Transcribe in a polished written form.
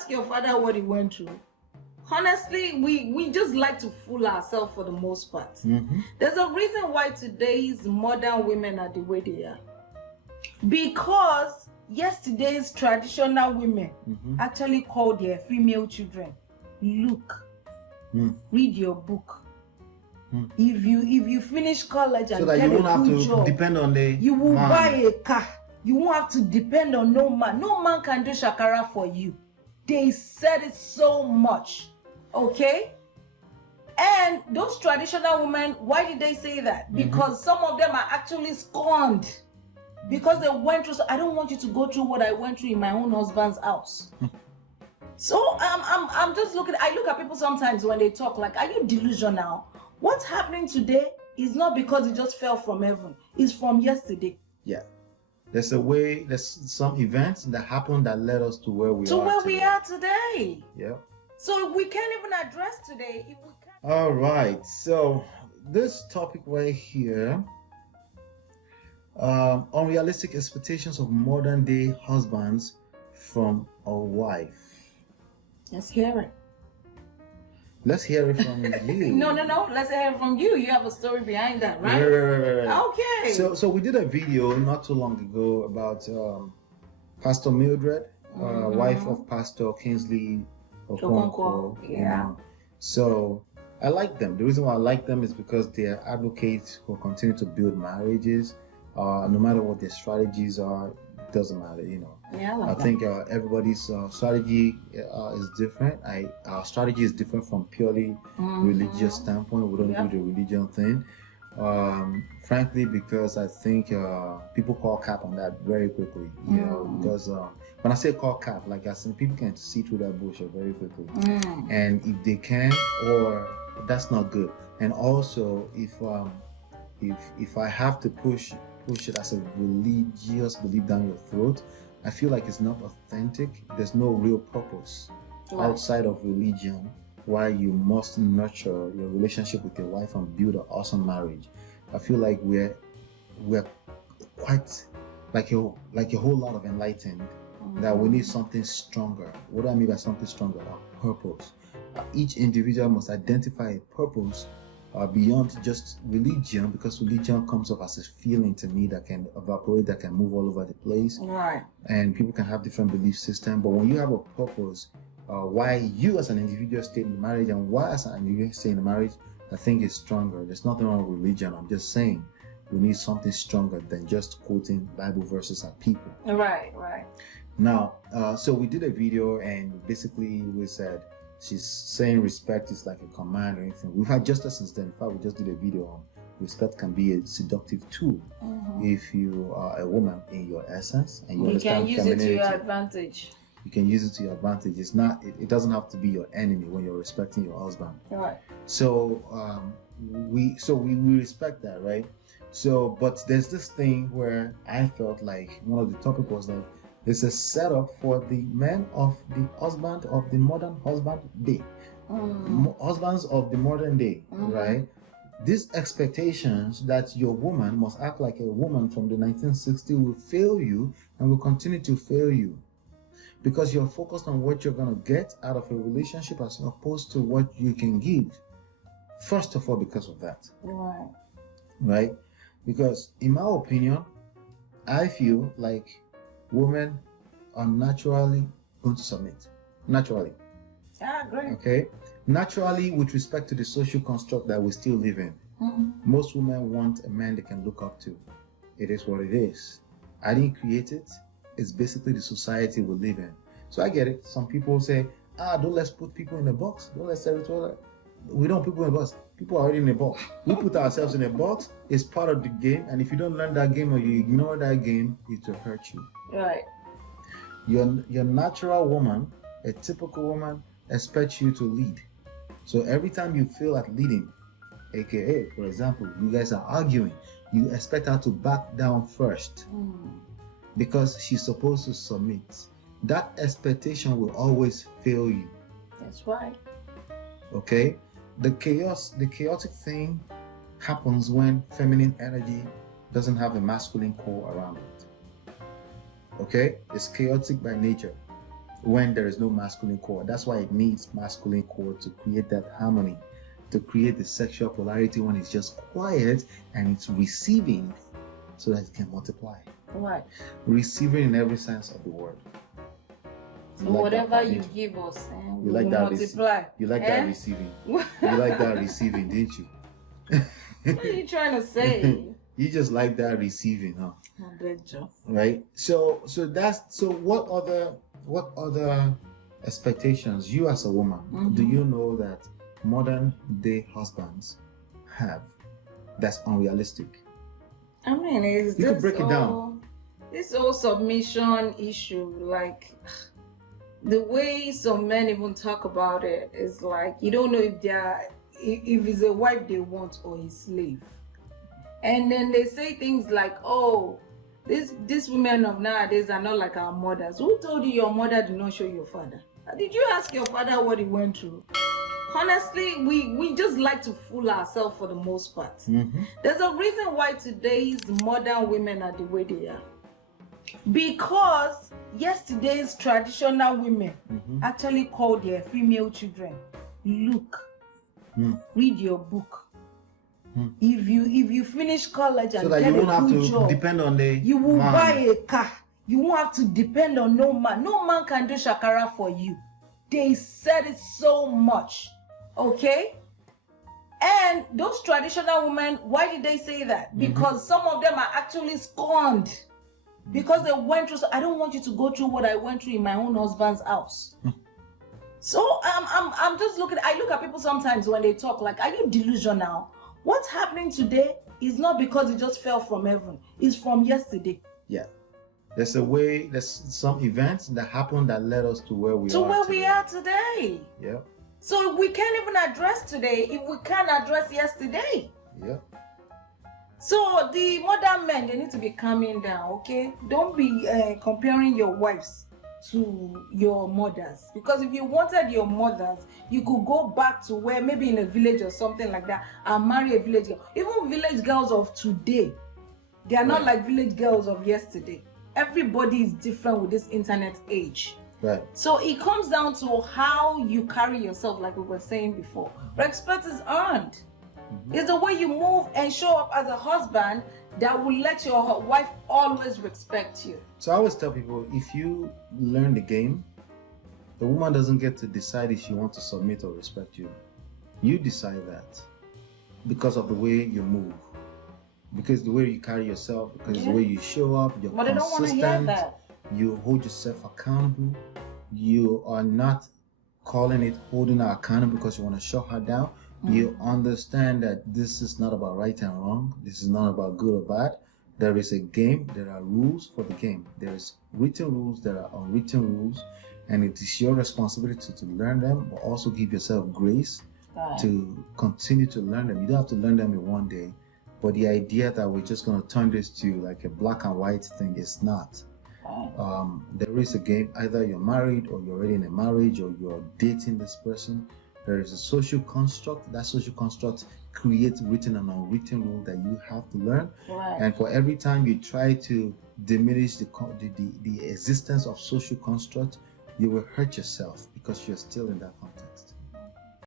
ask your father what he went through. Honestly, we just like to fool ourselves for the most part. There's a reason why today's modern women are the way they are. Because yesterday's traditional women actually called their female children, look, read your book. If you finish college and so that get you won't a have good to job, depend on the you will man. buy a car. You won't have to depend on no man. No man can do shakara for you. They said it so much. Okay? And those traditional women, why did they say that? Because some of them are actually scorned. Because they went through, so I don't want you to go through what I went through in my own husband's house. So I'm just looking, I look at people sometimes when they talk like, are you delusional? What's happening today is not because it just fell from heaven. It's from yesterday. Yeah. There's some events that happened that led us to where we are today. Yeah. So we can't even address today if we can't. All right. So this topic right here, unrealistic expectations of modern day husbands from a wife. Let's hear it. Let's hear it from you. No. Let's hear it from you. You have a story behind that, right? Right. Okay. So we did a video not too long ago about Pastor Mildred, wife of Pastor Kingsley Okonkwo. Yeah. So I like them. The reason why I like them is because they are advocates who continue to build marriages. No matter what their strategies are, it doesn't matter, Yeah, I think everybody's strategy is different. Our strategy is different from purely religious standpoint. We don't do the religion thing. Frankly, because I think people call cap on that very quickly. Because when I say call cap, like I said, people can see through that bullshit very quickly. And if they can, or that's not good. And also, if I have to push it as a religious belief down your throat, I feel like it's not authentic. There's no real purpose outside of religion why you must nurture your relationship with your wife and build an awesome marriage. I feel like we're quite like a whole lot of enlightened that we need something stronger. What do I mean by something stronger? A purpose. Each individual must identify a purpose beyond just religion, because religion comes off as a feeling to me that can evaporate, that can move all over the place. Right. And people can have different belief systems, but when you have a purpose, why you as an individual stay in marriage and why as an individual stay in marriage, I think is stronger. There's nothing wrong with religion. I'm just saying we need something stronger than just quoting Bible verses at people. Right. Now, so we did a video and basically we said, she's saying respect is like a command or anything. We've had justice since then. In fact, we just did a video on respect can be a seductive tool if you are a woman in your essence and you understand can use it to your advantage. You can use it to your advantage. It's not. It doesn't have to be your enemy when you're respecting your husband. Right. So we respect that, right? So, but there's this thing where I felt like one of the topic was that it's a setup for the men of the husband of the modern husband day, husbands of the modern day, right? These expectations that your woman must act like a woman from the 1960s will fail you and will continue to fail you because you're focused on what you're going to get out of a relationship as opposed to what you can give. First of all, because of that. Right? Because in my opinion, I feel like women are naturally going to submit. Naturally. Yeah, great. Okay? Naturally, with respect to the social construct that we still live in, most women want a man they can look up to. It is what it is. I didn't create it. It's basically the society we live in. So I get it. Some people say, don't let's put people in a box. Don't let's say it. We don't put people in a box. People are already in a box. We put ourselves in a box. It's part of the game. And if you don't learn that game or you ignore that game, it will hurt you. Right. Your natural woman, a typical woman, expects you to lead. So every time you feel like leading, aka, for example, you guys are arguing, you expect her to back down first because she's supposed to submit. That expectation will always fail you. That's right. Okay? The chaotic thing happens when feminine energy doesn't have a masculine core around it. Okay? It's chaotic by nature. when there is no masculine core. That's why it needs masculine core to create that harmony, to create the sexual polarity when it's just quiet and it's receiving so that it can multiply. Right. Receiving in every sense of the word. So whatever you give us, you we like that multiply. You like that receiving. You like that receiving, didn't you? What are you trying to say? You just like that receiving, huh? I bet you. Right. So what other expectations you as a woman do you know that modern day husbands have that's unrealistic? I mean, it's you could break it down. This whole submission issue, like the way some men even talk about it is like you don't know if if it's a wife they want or a slave. And then they say things like, oh, these women of nowadays are not like our mothers. Who told you your mother did not show your father? Did you ask your father what he went through? Honestly, we just like to fool ourselves for the most part. There's a reason why today's modern women are the way they are. Because yesterday's traditional women actually called their female children, look, read your book. If you finish college and so that get you won't a have good to job, depend on the you will man. buy a car. You won't have to depend on no man. No man can do shakara for you. They said it so much. Okay? And those traditional women, why did they say that? Because some of them are actually scorned. Because they went through, I don't want you to go through what I went through in my own husband's house. So I'm just I look at people sometimes when they talk like, are you delusional? What's happening today is not because it just fell from heaven. It's from yesterday. Yeah. There's some events that happened that led us to where we are today. Yeah. So we can't even address today if we can't address yesterday. Yeah. So the modern men, they need to be calming down, okay? Don't be comparing your wives to your mothers, because if you wanted your mothers, you could go back to where maybe in a village or something like that and marry a village girl. Even village girls of today, they are not like village girls of yesterday. Everybody is different with this internet age. Right. So it comes down to how you carry yourself, like we were saying before. Respect is earned. It's the way you move and show up as a husband that will let your wife always respect you. So I always tell people, if you learn the game, the woman doesn't get to decide if she wants to submit or respect you. You decide that because of the way you move, because the way you carry yourself, because the way you show up, you're but consistent, they don't want to hear that. You hold yourself accountable. You are not calling it holding her accountable because you want to shut her down. You understand that this is not about right and wrong. This is not about good or bad. There is a game. There are rules for the game. There is written rules. There are unwritten rules. And it is your responsibility to learn them, but also give yourself grace to continue to learn them. You don't have to learn them in one day. But the idea that we're just going to turn this to like a black and white thing is not. There is a game. Either you're married or you're already in a marriage or you're dating this person. There is a social construct. That social construct creates written and unwritten rules that you have to learn. And for every time you try to diminish the existence of social construct, you will hurt yourself because you're still in that context.